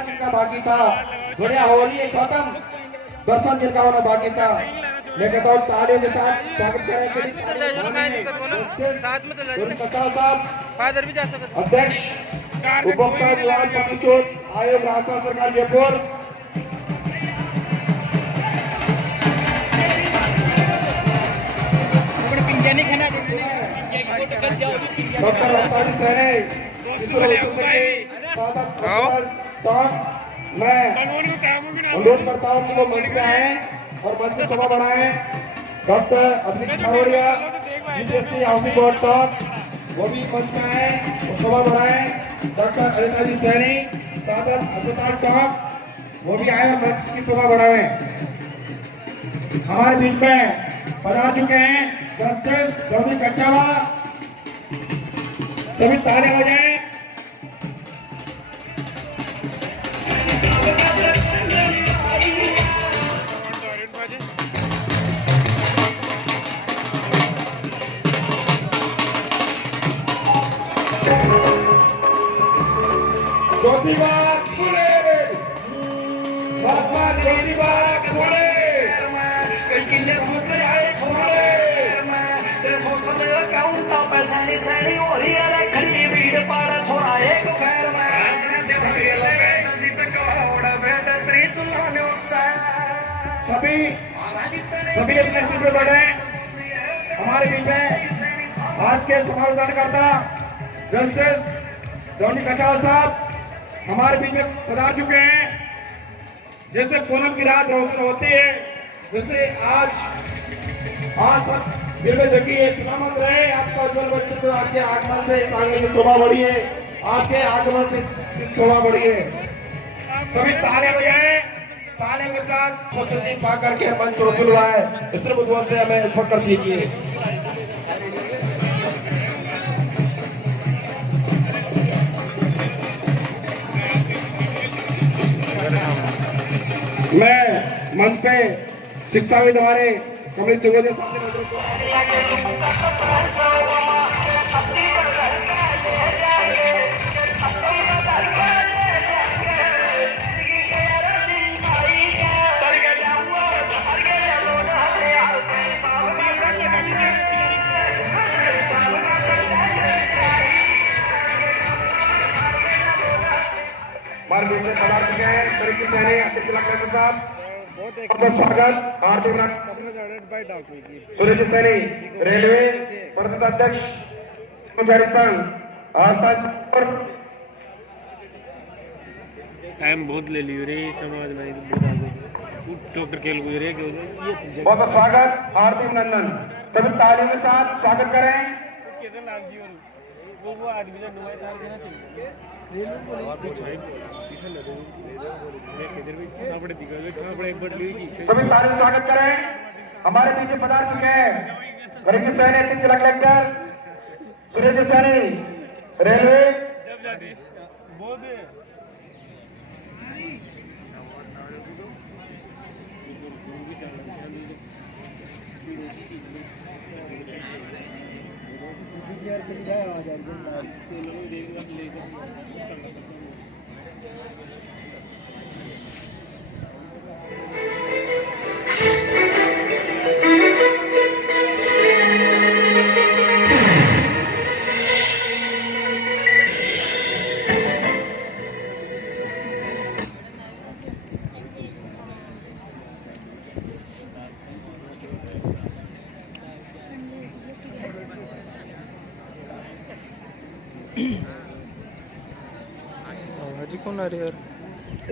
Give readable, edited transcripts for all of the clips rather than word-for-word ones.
जिनका बाकी था गुड़िया होली खत्म, दर्शन जिनका होना बाकी था। मैं कहता हूँ तालियों के साथ स्वागत करें साहब, अध्यक्ष उपभोक्ता विभाग प्रतिशोध आयोग राजस्थान सरकार जयपुर। डॉक्टर रफ्तारी सैनी, मैं अनुरोध करता हूँ कि वो मंच पे आए और मंच की शोभा बढ़ाएं। Doctor Abhijit Kharodia, UPSC housing board top, वो भी मंच पे आए और शोभा बढ़ाएं। डॉक्टर अनिता जी सैनी, सादर अस्पताल टॉप, वो भी आए और मंच की शोभा बढ़ाएं। हमारे बीच में पधार चुके हैं जस्टिस चौधरी कच्चावा, सभी तालियां बजाएं। ज्योतिबा फुले, महात्मा ज्योतिबा फुले, किले पुत्र आए खोले, तेरे सोशल अकाउंट पे सैनी सैनी हो रही है खड़ी भीड़ पाड़ा छोरा एक फेर में सभी अपने सीट पे बैठे। हमारे बीच में आज के समाधानकर्ता जस्टिस धोनी कचाल साहब हमारे बीच में पधार चुके हैं। जैसे पूनम की रात रोशन होती है, वैसे आज सब दिल में जगी है। सलामत रहे आपका उज्जवल व्यक्तित्व, आपके आगमन से इस आंगन की शोभा बढ़ी है, आपके आगमन से शोभा बढ़ी है। सभी तालियां बजाएं, तालियों के साथ खुशी पा करके मंच को खुलवाए। इस तरह बुद्ध से हमें फकर दीजिए। मैं मंच पे शिक्षाविद हमारे कमलेश सिंगोदिया साहब हमारे बीच में पधार चुके हैं तरीके सैनी साहब, बहुत स्वागत। हार्दिक सुरेश सैनी, रेलवे प्रदेश अध्यक्ष टाइम बहुत ले लियो रे समाज में बहुत आगे डॉक्टर खेल गुजरे बहुत स्वागत। हार्दिक नंदन, सभी तालियों के साथ स्वागत करें। कैसे लाग जी वो आदमी ने नुमाई तार देना चाहिए सभी तालियों स्वागत करें। हमारे बीच में पधार चुके हैं गरीब सैनी जिला कलेक्टर सुरेश सैनी, रेलवे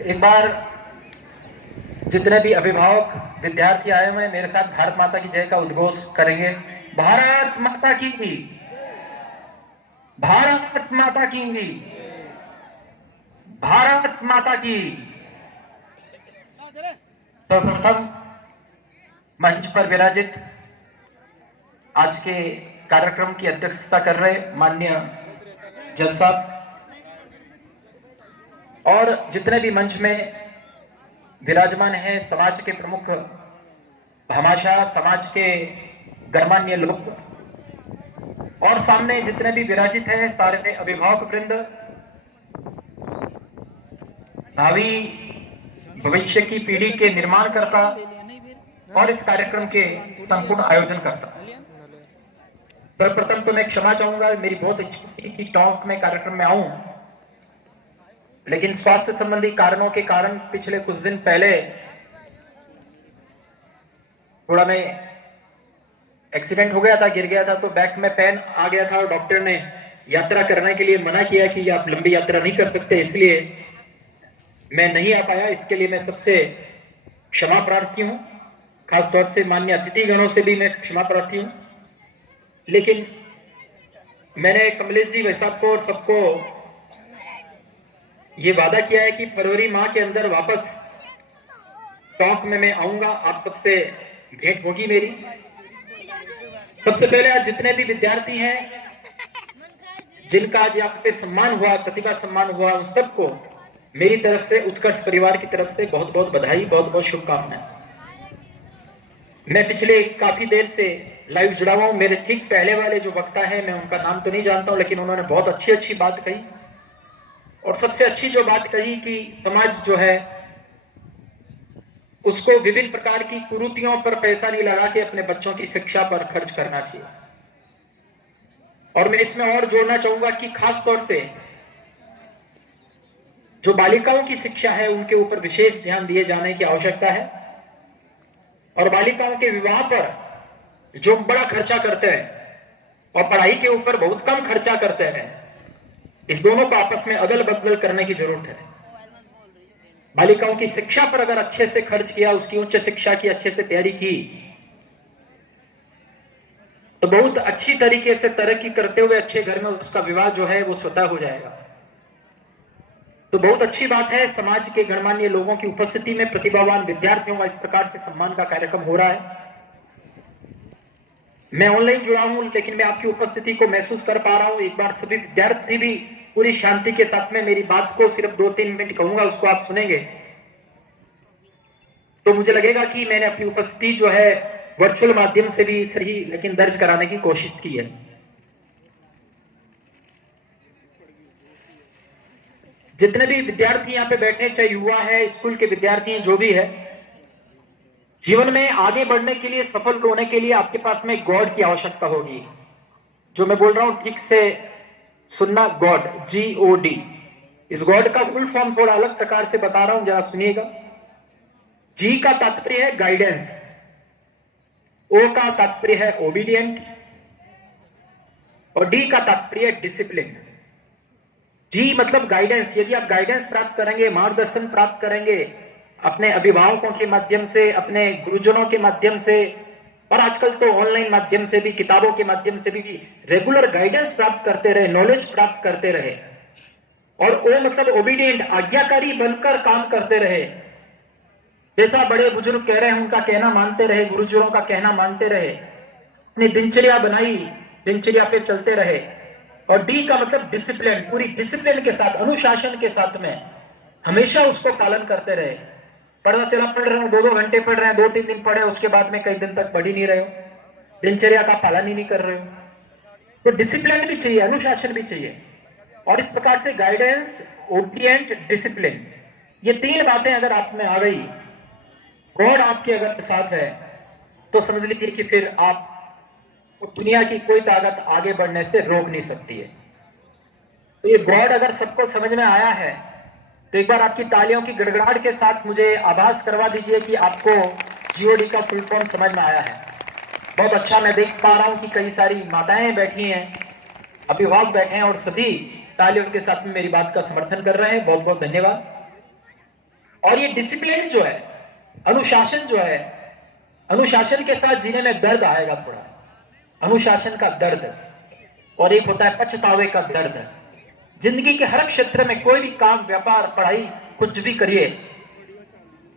एक बार जितने भी अभिभावक विद्यार्थी आए हुए हैं मेरे साथ भारत माता की जय का उद्घोष करेंगे। भारत माता की, भारत माता की, भारत माता की। सर्वप्रथम मंच पर विराजित आज के कार्यक्रम की अध्यक्षता कर रहे माननीय जज साहब और जितने भी मंच में विराजमान हैं समाज के प्रमुख भामाशाह, समाज के गणमान्य लोग, और सामने जितने भी विराजित हैं सारे अभिभावक वृंद, भावी भविष्य की पीढ़ी के निर्माणकर्ता और इस कार्यक्रम के संपूर्ण आयोजन करता। सर्वप्रथम तो मैं क्षमा चाहूंगा, मेरी बहुत इच्छा थी कि टॉक में कार्यक्रम में आऊं, लेकिन स्वास्थ्य संबंधी कारणों के कारण पिछले कुछ दिन पहले थोड़ा मैं एक्सीडेंट हो गया था, गिर गया था, तो बैक में पेन आ गया था और डॉक्टर ने यात्रा करने के लिए मना किया कि आप लंबी यात्रा नहीं कर सकते, इसलिए मैं नहीं आ पाया। इसके लिए मैं सबसे क्षमा प्रार्थी हूं, खासतौर से माननीय अतिथिगणों से भी मैं क्षमा प्रार्थी हूं। लेकिन मैंने कमलेश जी भाई साहब को और सबको ये वादा किया है कि फरवरी माह के अंदर वापस टॉक में मैं आऊंगा, आप सबसे भेंट होगी मेरी। सबसे पहले आज जितने भी विद्यार्थी हैं जिनका आज यहाँ पे सम्मान हुआ, प्रतिभा सम्मान हुआ, उन सबको मेरी तरफ से, उत्कर्ष परिवार की तरफ से बहुत बहुत बधाई, बहुत बहुत शुभकामनाएं। मैं पिछले काफी देर से लाइव जुड़ा हुआ हूं। मेरे ठीक पहले वाले जो वक्ता है, मैं उनका नाम तो नहीं जानता हूं, लेकिन उन्होंने बहुत अच्छी अच्छी बात कही। और सबसे अच्छी जो बात कही कि समाज जो है उसको विभिन्न प्रकार की कुरीतियों पर पैसा नहीं लगा के अपने बच्चों की शिक्षा पर खर्च करना चाहिए। और मैं इसमें और जोड़ना चाहूंगा कि खास तौर से जो बालिकाओं की शिक्षा है उनके ऊपर विशेष ध्यान दिए जाने की आवश्यकता है। और बालिकाओं के विवाह पर जो बड़ा खर्चा करते हैं और पढ़ाई के ऊपर बहुत कम खर्चा करते हैं, इस दोनों को आपस में अदल बदल करने की जरूरत है। बालिकाओं की शिक्षा पर अगर अच्छे से खर्च किया, उसकी उच्च शिक्षा की अच्छे से तैयारी की, तो बहुत अच्छी तरीके से तरक्की करते हुए अच्छे घर में उसका विवाह जो है वो स्वतः हो जाएगा। तो बहुत अच्छी बात है, समाज के गणमान्य लोगों की उपस्थिति में प्रतिभावान विद्यार्थियों का इस प्रकार से सम्मान का कार्यक्रम हो रहा है। मैं ऑनलाइन जुड़ा हूं, लेकिन मैं आपकी उपस्थिति को महसूस कर पा रहा हूं। एक बार सभी विद्यार्थी भी पूरी शांति के साथ में मेरी बात को सिर्फ 2-3 मिनट कहूंगा, उसको आप सुनेंगे तो मुझे लगेगा कि मैंने अपनी उपस्थिति जो है वर्चुअल माध्यम से भी सही लेकिन दर्ज कराने की कोशिश की है। जितने भी विद्यार्थी यहाँ पे बैठे, चाहे युवा है, स्कूल के विद्यार्थी हैं, जो भी है, जीवन में आगे बढ़ने के लिए, सफल होने के लिए आपके पास में गॉड की आवश्यकता होगी। जो मैं बोल रहा हूं ठीक से सुनना, गॉड, GOD। इस गॉड का फुल फॉर्म थोड़ा अलग प्रकार से बता रहा हूं, जरा सुनिएगा। जी का तात्पर्य है गाइडेंस, ओ का तात्पर्य है ओबीडियंट और डी का तात्पर्य है डिसिप्लिन। जी मतलब गाइडेंस। यदि आप गाइडेंस प्राप्त करेंगे, मार्गदर्शन प्राप्त करेंगे अपने अभिभावकों के माध्यम से, अपने गुरुजनों के माध्यम से, और आजकल तो ऑनलाइन माध्यम से भी, किताबों के माध्यम से भी रेगुलर गाइडेंस प्राप्त करते रहे, नॉलेज प्राप्त करते रहे, और ओ मतलब ओबीडियंट, आज्ञाकारी बनकर काम करते रहे। जैसा बड़े बुजुर्ग कह रहे हैं उनका कहना मानते रहे, गुरुजनों का कहना मानते रहे, अपनी दिनचर्या बनाई, दिनचर्या पे चलते रहे। और डी का मतलब डिसिप्लिन, पूरी डिसिप्लिन के साथ, अनुशासन के साथ में हमेशा उसको पालन करते रहे। पढ़ना चला पढ़ रहे हैं, 2-2 घंटे पढ़ रहे हैं, 2-3 दिन पढ़े, उसके बाद में कई दिन तक पढ़ ही नहीं रहे हो, दिनचर्या का पालन ही नहीं कर रहे हो। तो डिसिप्लिन भी चाहिए, अनुशासन भी चाहिए। और इस प्रकार से गाइडेंस, ओबीडिएंट, डिसिप्लिन, ये 3 बातें अगर आप में आ गई, गॉड आपके अगर साथ है, तो समझ लीजिए कि फिर आप दुनिया की कोई ताकत आगे बढ़ने से रोक नहीं सकती है। तो ये गॉड अगर सबको समझ में आया है, तो एक बार आपकी तालियों की गड़गड़ाहट के साथ मुझे आभास करवा दीजिए कि आपको GOD का फुल फॉर्म समझ में आया है। बहुत अच्छा, मैं देख पा रहा हूं कि कई सारी माताएं बैठी हैं, अभिभावक बैठे हैं, और सभी तालियों के साथ में मेरी बात का समर्थन कर रहे हैं। बहुत बहुत धन्यवाद। और ये डिसिप्लिन जो है, अनुशासन जो है, अनुशासन के साथ जीने में दर्द आएगा थोड़ा, अनुशासन का दर्द, और एक होता है पछतावे का दर्द। जिंदगी के हर क्षेत्र में कोई भी काम, व्यापार, पढ़ाई, कुछ भी करिए,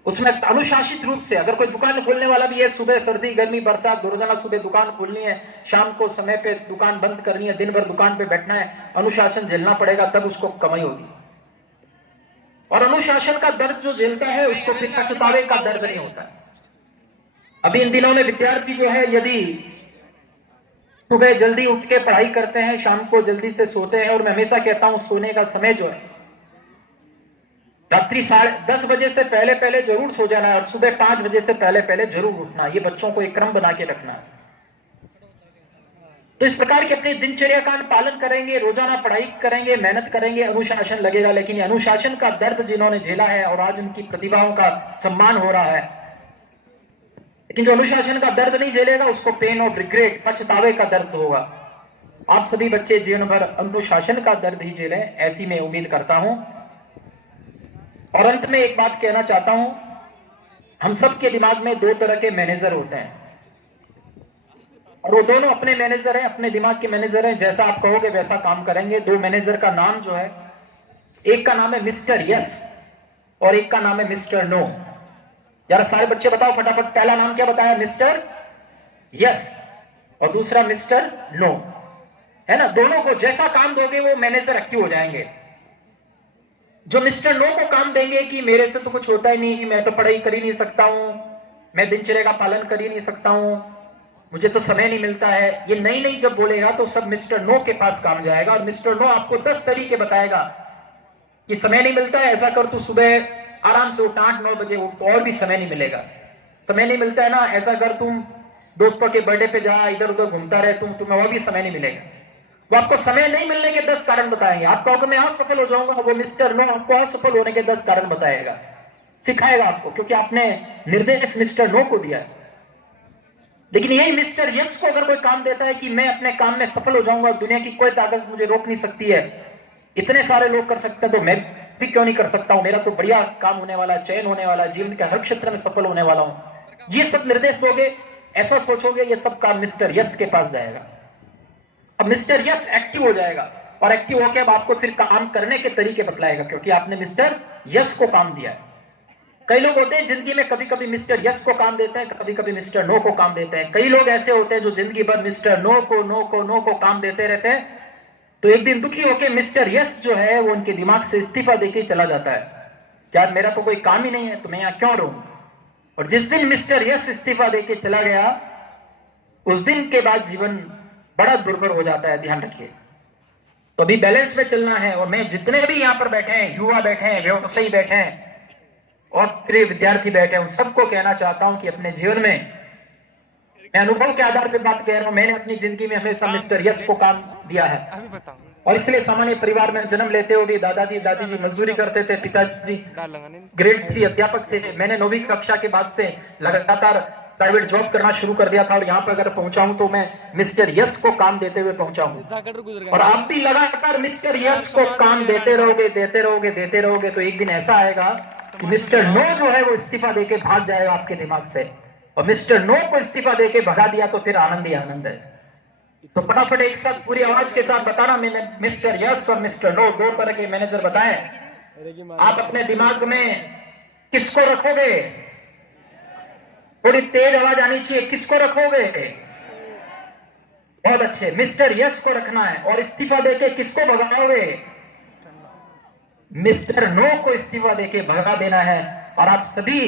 उसमें अनुशासित रूप से, अगर कोई दुकान खोलने वाला भी है, सुबह सर्दी गर्मी बरसात रोजाना सुबह दुकान खोलनी है, शाम को समय पे दुकान बंद करनी है, दिन भर दुकान पे बैठना है, अनुशासन झेलना पड़ेगा, तब उसको कमाई होगी। और अनुशासन का दर्द जो झेलता है उसको फिर पछतावे का दर्द नहीं होता है। अभी इन दिनों में विद्यार्थी जो है, यदि सुबह जल्दी उठ के पढ़ाई करते हैं, शाम को जल्दी से सोते हैं। और मैं हमेशा कहता हूं सोने का समय जो है रात्रि 10:30 बजे से पहले पहले जरूर सो जाना है और सुबह 5 बजे से पहले पहले जरूर उठना। ये बच्चों को एक क्रम बना के रखना है। तो इस प्रकार के अपनी दिनचर्या का पालन करेंगे, रोजाना पढ़ाई करेंगे, मेहनत करेंगे, अनुशासन लगेगा। लेकिन ये अनुशासन का दर्द जिन्होंने झेला है और आज उनकी प्रतिभाओं का सम्मान हो रहा है, लेकिन जो अनुशासन का दर्द नहीं झेलेगा उसको पेन और रिग्रेट, पछतावे का दर्द होगा। आप सभी बच्चे जीवन भर अनुशासन का दर्द ही झेलें, ऐसी मैं उम्मीद करता हूं। और अंत में एक बात कहना चाहता हूं, हम सबके दिमाग में 2 तरह के मैनेजर होते हैं और वो दोनों अपने मैनेजर हैं, अपने दिमाग के मैनेजर हैं। जैसा आप कहोगे वैसा काम करेंगे। 2 मैनेजर का नाम जो है, एक का नाम है मिस्टर यस और एक का नाम है मिस्टर नो। यार सारे बच्चे बताओ फटाफट, पहला नाम क्या बताया? मिस्टर यस और दूसरा मिस्टर नो, है ना। दोनों को जैसा काम दोगे वो मैनेजर एक्टिव हो जाएंगे। जो मिस्टर नो को काम देंगे कि मेरे से तो कुछ होता ही नहीं, मैं तो पढ़ाई कर ही नहीं सकता हूं, मैं दिनचर्या का पालन कर ही नहीं सकता हूं, मुझे तो समय नहीं मिलता है, ये नहीं जब बोलेगा तो सब मिस्टर नो के पास काम जाएगा। और मिस्टर नो आपको 10 तरीके बताएगा कि समय नहीं मिलता है, ऐसा कर तू सुबह आराम से उठ, 8-9 बजे उठ, तो और भी समय नहीं मिलेगा। समय नहीं मिलता है ना, ऐसा कर तुम दोस्तों के बर्थडे पे जा, इधर उधर घूमता रहे, तुम्हें और भी समय नहीं मिलेगा। वो आपको समय नहीं मिलने के 10 कारण बताएंगे। आप कहोगे मैं असफल हो जाऊंगा, वो मिस्टर नो आपको असफल होने के 10 कारण बताएगा, सिखाएगा आपको, क्योंकि आपने निर्देश मिस्टर नो को दिया है। लेकिन यही मिस्टर यस को अगर कोई काम देता है कि मैं अपने काम में सफल हो जाऊंगा, दुनिया की कोई ताकत मुझे रोक नहीं सकती है, इतने सारे लोग कर सकते हैं तो मैं भी क्यों नहीं कर सकता हूं, मेरा तो बढ़िया काम होने वाला, चयन होने वाला, जीवन के हर क्षेत्र में सफल होने वाला हूं, ये सब निर्देश दोगे, ऐसा सोचोगे, ये सब काम मिस्टर यस के पास जाएगा। अब मिस्टर यस एक्टिव हो जाएगा और एक्टिव होकर अब आपको फिर काम करने के तरीके बतलाएगा, क्योंकि आपने मिस्टर यस को काम दिया है। कई लोग होते हैं जिंदगी में कभी कभी मिस्टर यस को काम देते हैं, कभी कभी मिस्टर नो को काम देते हैं। कई लोग ऐसे होते हैं जो जिंदगी भर मिस्टर नो को काम देते रहते हैं, तो एक दिन दुखी होकर मिस्टर यस जो है वो उनके दिमाग से इस्तीफा देके चला जाता है, क्या मेरा तो कोई काम ही नहीं है, तो मैं यहां क्यों रहूं। और जिस दिन मिस्टर यस इस्तीफा देके चला गया, उस दिन के बाद जीवन बड़ा दुर्भर हो जाता है, ध्यान रखिए। तो अभी बैलेंस में चलना है। और मैं जितने भी यहां पर बैठे हैं, युवा बैठे हैं, व्यवसायी बैठे हैं और प्रिय विद्यार्थी बैठे हैं, उन सबको कहना चाहता हूं कि अपने जीवन में, मैं अनुभव के आधार पर बात कह रहा हूं, मैंने अपनी जिंदगी में हमेशा मिस्टर यस को काम दिया है। और इसलिए सामान्य परिवार में जन्म लेते हुए दादाजी मजदूरी करते थे, पिताजी ग्रेड 3 अध्यापक थे, मैंने 9वीं कक्षा के बाद से लगातार प्राइवेट जॉब करना शुरू कर दिया था और यहाँ पर अगर पहुंचा हूं तो मैं मिस्टर यस को काम देते हुए पहुंचा हूं। और आप भी लगातार मिस्टर यस को काम देते रहोगे तो एक दिन ऐसा आएगा कि मिस्टर नो जो है वो इस्तीफा देके भाग जाएगा आपके दिमाग से, और मिस्टर नो को इस्तीफा देके भगा दिया तो फिर आनंद ही आनंद है। तो फटाफट एक साथ पूरी आवाज के साथ बताना, मैंने मिस्टर यस और मिस्टर नो 2 तरह के मैनेजर बताए। आप अपने दिमाग में किसको रखोगे? थोड़ी तेज आवाज आनी चाहिए, किसको रखोगे? बहुत अच्छे, मिस्टर यस को रखना है। और इस्तीफा देके किसको भगाओगे? मिस्टर नो को इस्तीफा देके भगा देना है। और आप सभी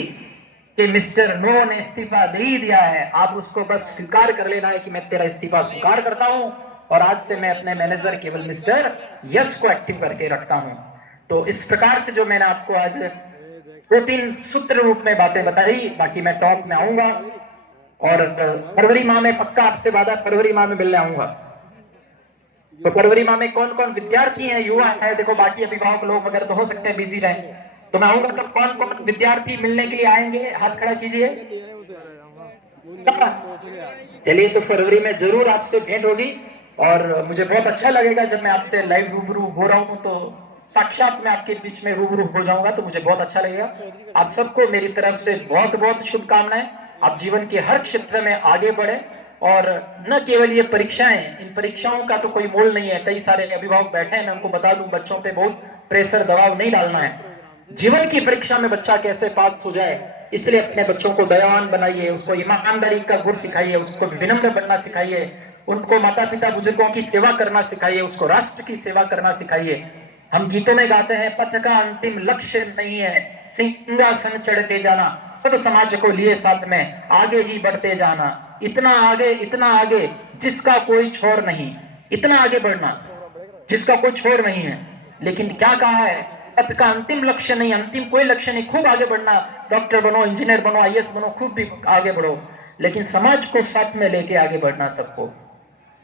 के मिस्टर नो ने इस्तीफा दे ही दिया है, आप उसको बस स्वीकार कर लेना है कि मैं तेरा इस्तीफा स्वीकार करता हूं और आज से मैं अपने मैनेजर केवल मिस्टर यस को एक्टिव करके रखता हूं। तो इस प्रकार से जो मैंने आपको आज 2-3 सूत्र रूप में बातें बताई, बाकी मैं टॉप में आऊंगा और फरवरी माह में पक्का आपसे वादा, फरवरी माह में मिलने आऊंगा। तो फरवरी माह में कौन कौन विद्यार्थी हैं, युवा है, देखो बाकी अभिभावक लोग वगैरह तो हो सकते हैं बिजी रहे, तो मैं आऊंगा तब कौन कौन विद्यार्थी मिलने के लिए आएंगे, हाथ खड़ा कीजिए। चलिए, तो फरवरी में जरूर आपसे भेंट होगी और मुझे बहुत अच्छा लगेगा जब मैं आपसे लाइव रूबरू हो रहा हूं, तो साक्षात मैं आपके बीच में रूबरू हो जाऊंगा, तो मुझे बहुत अच्छा लगेगा। आप सबको मेरी तरफ से बहुत बहुत शुभकामनाएं। आप जीवन के हर क्षेत्र में आगे बढ़े और न केवल ये परीक्षाएं, इन परीक्षाओं का तो कोई मोल नहीं है। कई सारे अभिभावक बैठे हैं, मैं उनको बता दूं, बच्चों पे बहुत प्रेशर, दबाव नहीं डालना है। जीवन की परीक्षा में बच्चा कैसे पास हो जाए, इसलिए अपने बच्चों को दयावान बनाइए, उसको ईमानदारी का गुण सिखाइए, उसको विनम्र बनना सिखाइए, उनको माता पिता बुजुर्गों की सेवा करना सिखाइए, उसको राष्ट्र की सेवा करना सिखाइए। हम गीतों में गाते हैं, पथ का अंतिम लक्ष्य नहीं है सिंहासन चढ़ते जाना, सब समाज को लिए साथ में आगे ही बढ़ते जाना, इतना आगे जिसका कोई छोर नहीं, इतना आगे बढ़ना जिसका कोई छोर नहीं है। लेकिन क्या कहा है, आपका अंतिम लक्ष्य नहीं, अंतिम कोई लक्ष्य नहीं, खूब आगे बढ़ना, डॉक्टर बनो, इंजीनियर बनो, आईएएस बनो, खूब भी आगे बढ़ो, लेकिन समाज को साथ में लेके आगे बढ़ना सबको।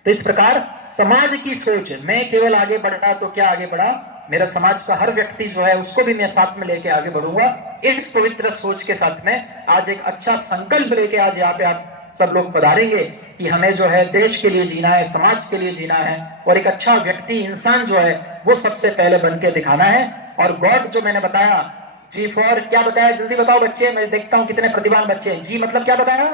तो इस प्रकार समाज की सोच, मैं केवल आगे बढ़ा तो क्या आगे बढ़ा, मेरा समाज का हर व्यक्ति जो है उसको भी मैं साथ में लेके आगे बढ़ूंगा। इस पवित्र सोच के साथ में आज एक अच्छा संकल्प लेके आज यहाँ पे आप सब लोग पधारेंगे कि हमें जो है देश के लिए जीना है, समाज के लिए जीना है, और एक अच्छा व्यक्ति, इंसान जो है वो सबसे पहले बन के दिखाना है। और गॉड जो मैंने बताया, जी फॉर क्या बताया, जल्दी बताओ बच्चे, मैं देखता हूं कितने प्रतिभान बच्चे हैं। जी मतलब क्या बताया,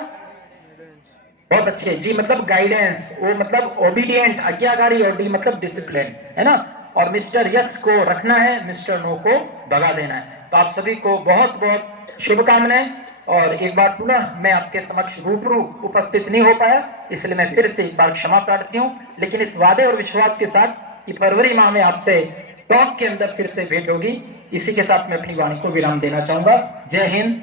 बहुत अच्छे। जी मतलब गाइडेंस, वो मतलब ओबीडियंट, आज्ञाकारी, और डी मतलब डिसिप्लिन, है ना। और मिस्टर यस को रखना है, मिस्टर नो को भगा देना है। तो आप सभी को बहुत बहुत शुभकामनाएं। और एक बार पुनः मैं आपके समक्ष रूबरू उपस्थित नहीं हो पाया, इसलिए मैं फिर से एक बार क्षमा प्रार्थी हूं, लेकिन इस वादे और विश्वास के साथ कि फरवरी माह में आपसे टॉक के अंदर फिर से भेंट होगी, इसी के साथ मैं अपनी वाणी को विराम देना चाहूंगा। जय हिंद,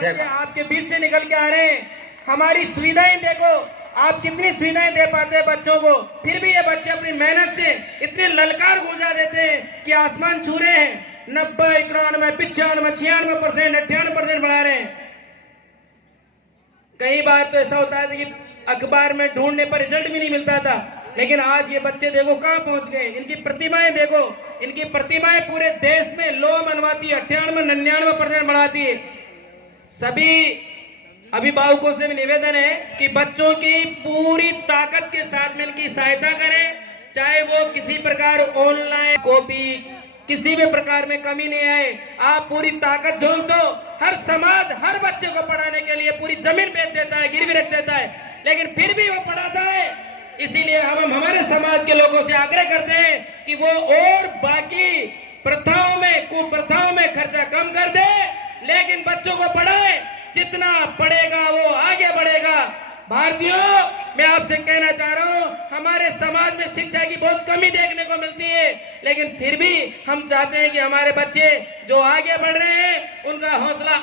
जय भारत। आपके बीच से निकल के आ रहे हैं, हमारी सुविधाएं देखो, आप कितनी सुविधाएं दे पाते हैं बच्चों को, फिर भी ये बच्चे अपनी मेहनत से इतने ललकार गुजा देते हैं कि आसमान छू रहे हैं। 90, 91, 95, 96%, 98% बढ़ा रहे हैं। कई बार तो ऐसा होता है कि अखबार में ढूंढने पर रिजल्ट भी नहीं मिलता था, लेकिन आज ये बच्चे देखो कहां पहुंच गए। इनकी प्रतिभाएं देखो, इनकी प्रतिभाएं पूरे देश में लो मनवाती है, 98, 99% बढ़ाती है। सभी अभिभावकों से भी निवेदन है कि बच्चों की पूरी ताकत के साथ में इनकी सहायता करें, चाहे वो किसी प्रकार ऑनलाइन कॉपी किसी भी प्रकार में कमी नहीं आए। आप पूरी ताकत झोंक दो। हर समाज हर बच्चे को पढ़ाने के लिए पूरी जमीन बेच देता है, गिरवी रख देता है, लेकिन फिर भी वो पढ़ाता है। इसीलिए हम हमारे समाज के लोगों से आग्रह करते हैं कि वो और बाकी प्रथाओं में, कुप्रथाओं में खर्चा कम कर दे, लेकिन बच्चों को पढ़ाए। जितना पढ़ेगा वो आगे बढ़ेगा। भारतीयों, मैं आपसे कहना चाह रहा हूं, हमारे समाज में शिक्षा की बहुत कमी देखने को मिलती है, लेकिन फिर भी हम चाहते हैं कि हमारे बच्चे जो आगे बढ़ रहे हैं उनका हौसला